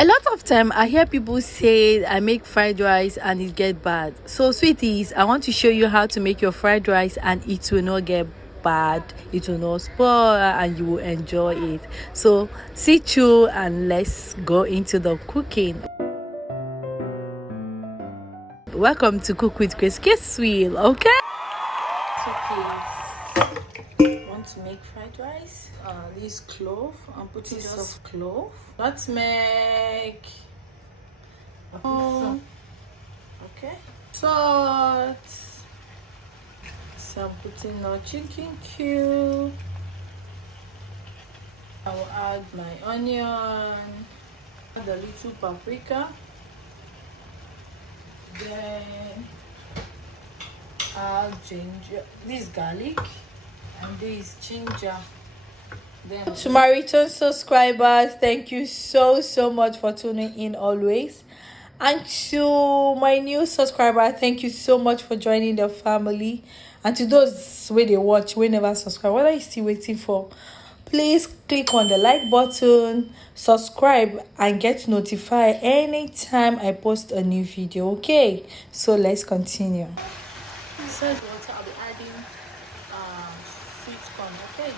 A lot of time I hear people say I make fried rice and it get bad. So sweeties, I want to show you how to make your fried rice and it will not get bad, it will not spoil, and you will enjoy it. So sit through and let's go into the cooking. Welcome to Cook with Grace Kiswil, okay? Want to make fried rice? This clove, I'm putting just clove, nutmeg, okay, salt. So I'm putting now chicken cube. I will add my onion, add a little paprika, then add ginger, this garlic, and this ginger. Then to my return subscribers, thank you so much for tuning in always. And to my new subscriber, thank you so much for joining the family. And to those where they watch, we never subscribe, what are you still waiting for? Please click on the like button, subscribe, and get notified anytime I post a new video. Okay, so let's continue. Inside water, I'll be adding sweet corn. Okay,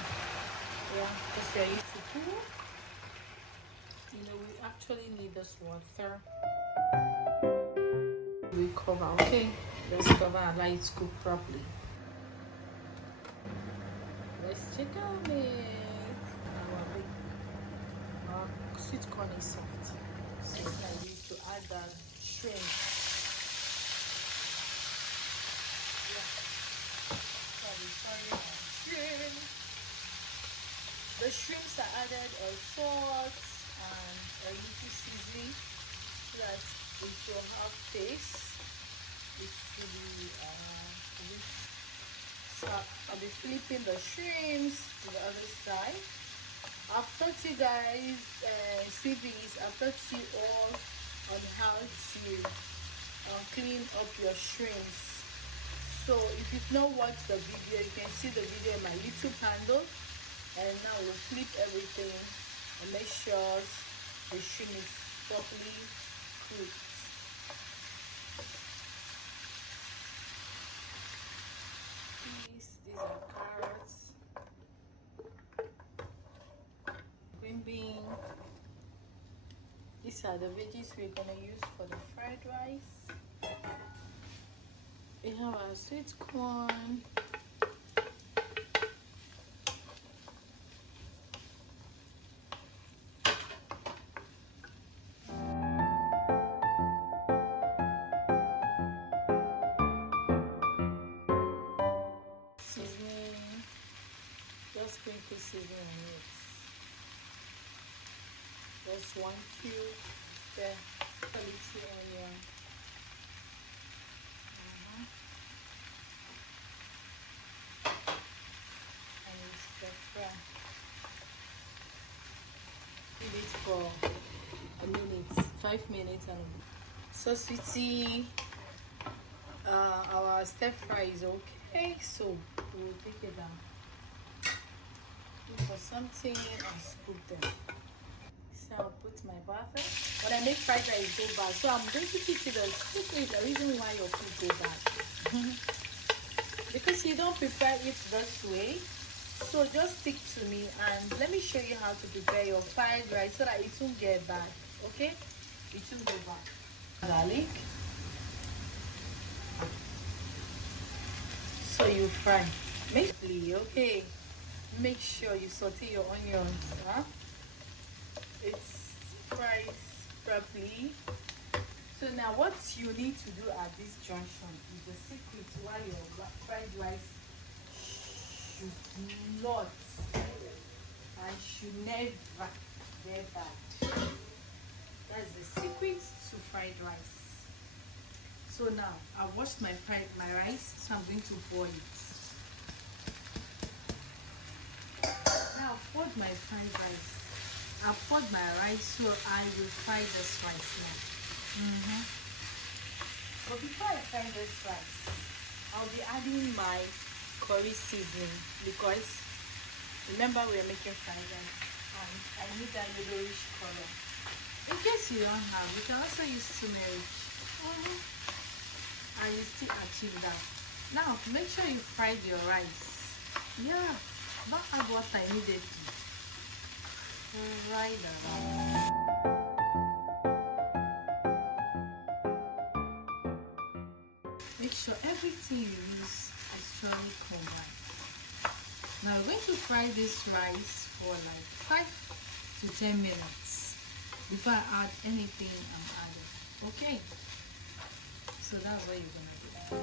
yeah, because we are used to cool. We actually need this water. We cover. Okay, let's cover and let it cook properly. Let's check on it. Our sweet corn is soft, so I need to add the shrimp. The shrimps are added salt and a little seasoning so that it will have taste. It will be rich. So I'll be flipping the shrimps to the other side. I've taught you guys CVs. I've taught you all on how to clean up your shrimps. So if you've not watched the video, you can see the video in my YouTube handle. And now we'll flip everything and make sure the shrimp is properly cooked. These are carrots, green bean. These are the veggies we're gonna use for the fried rice. We have our sweet corn. Seasoning, just sprinkle seasoning on it. Just 1 cube, then a little onion. And it's pepper. Leave it for a minute, 5 minutes, and so sweetie, our stir fry is okay, so we'll take it down. Look for something and scoop them. So I'll put my butter. When I make fried rice, go bad. So I'm going to teach you the reason why your food go bad. Because you don't prepare it this way. So just stick to me and let me show you how to prepare your fried rice so that it won't get bad. Okay? It won't go bad. Garlic. So you fry. Okay. Make sure you saute your onions. It's fried properly. So now what you need to do at this junction is the secret why your fried rice should not and should never get bad. That's the secret to fried rice. So now I've washed my rice, so I'm going to boil it. Now I've poured my fried rice. I've poured my rice, so I will fry this rice now. But before I fry this rice, I'll be adding my curry seasoning because remember we're making fried rice and I need that yellowish color. In case you don't have, you can also use turmeric. And you still achieve that. Now make sure you fried your rice. Yeah, don't add water immediately. Fry the rice. Make sure everything you use is thoroughly combined. Now we're going to fry this rice for like 5 to 10 minutes before I add anything I'm adding. Okay, so that's what you're gonna do.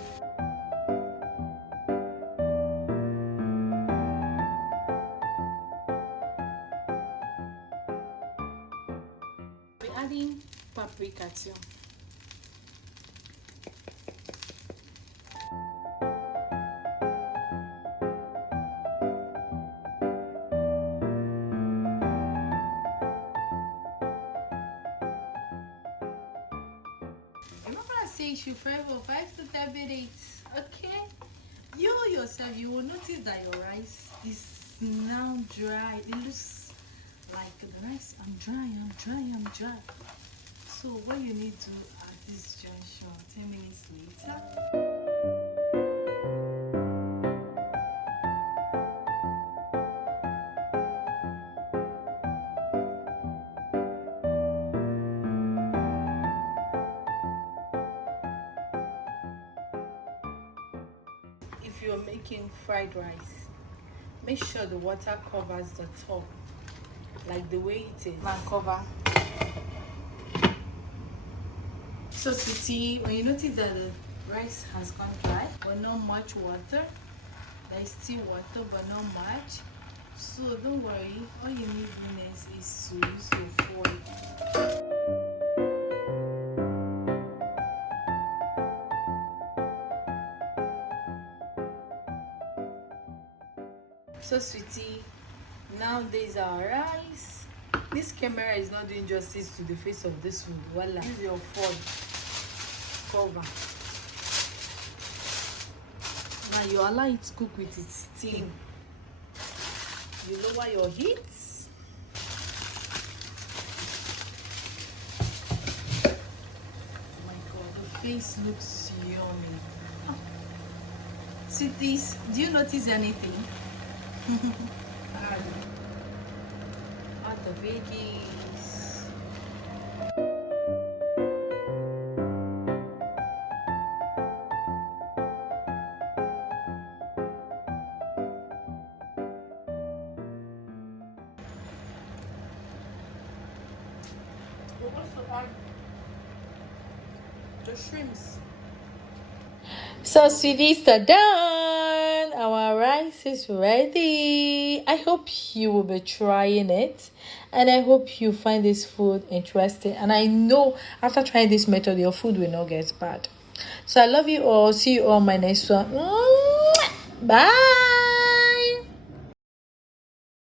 We're adding paprika too. Remember I say you should fry for 5 to 10 minutes, okay? You yourself, you will notice that your rice is now dry. It looks like the rice, I'm dry. So what you need to at this junction, 10 minutes later. If you're making fried rice, make sure the water covers the top, like the way it is. Now cover. So sweetie, when you notice that the rice has gone dry, but not much water, there is still water but not much. So don't worry, all you need next is to use your foil. So sweetie, now there's our rice. This camera is not doing justice to the face of this food. Voila. Use your foil cover. Now you allow it to cook with its steam. You lower your heat. Oh my god, the face looks yummy. See this, do you notice anything? Add the veggies. We're also add the shrimps. So sweeties are done. Our rice is ready. I hope you will be trying it, and I hope you find this food interesting, and I know after trying this method your food will not get bad. So I love you all. See you on my next one. Bye.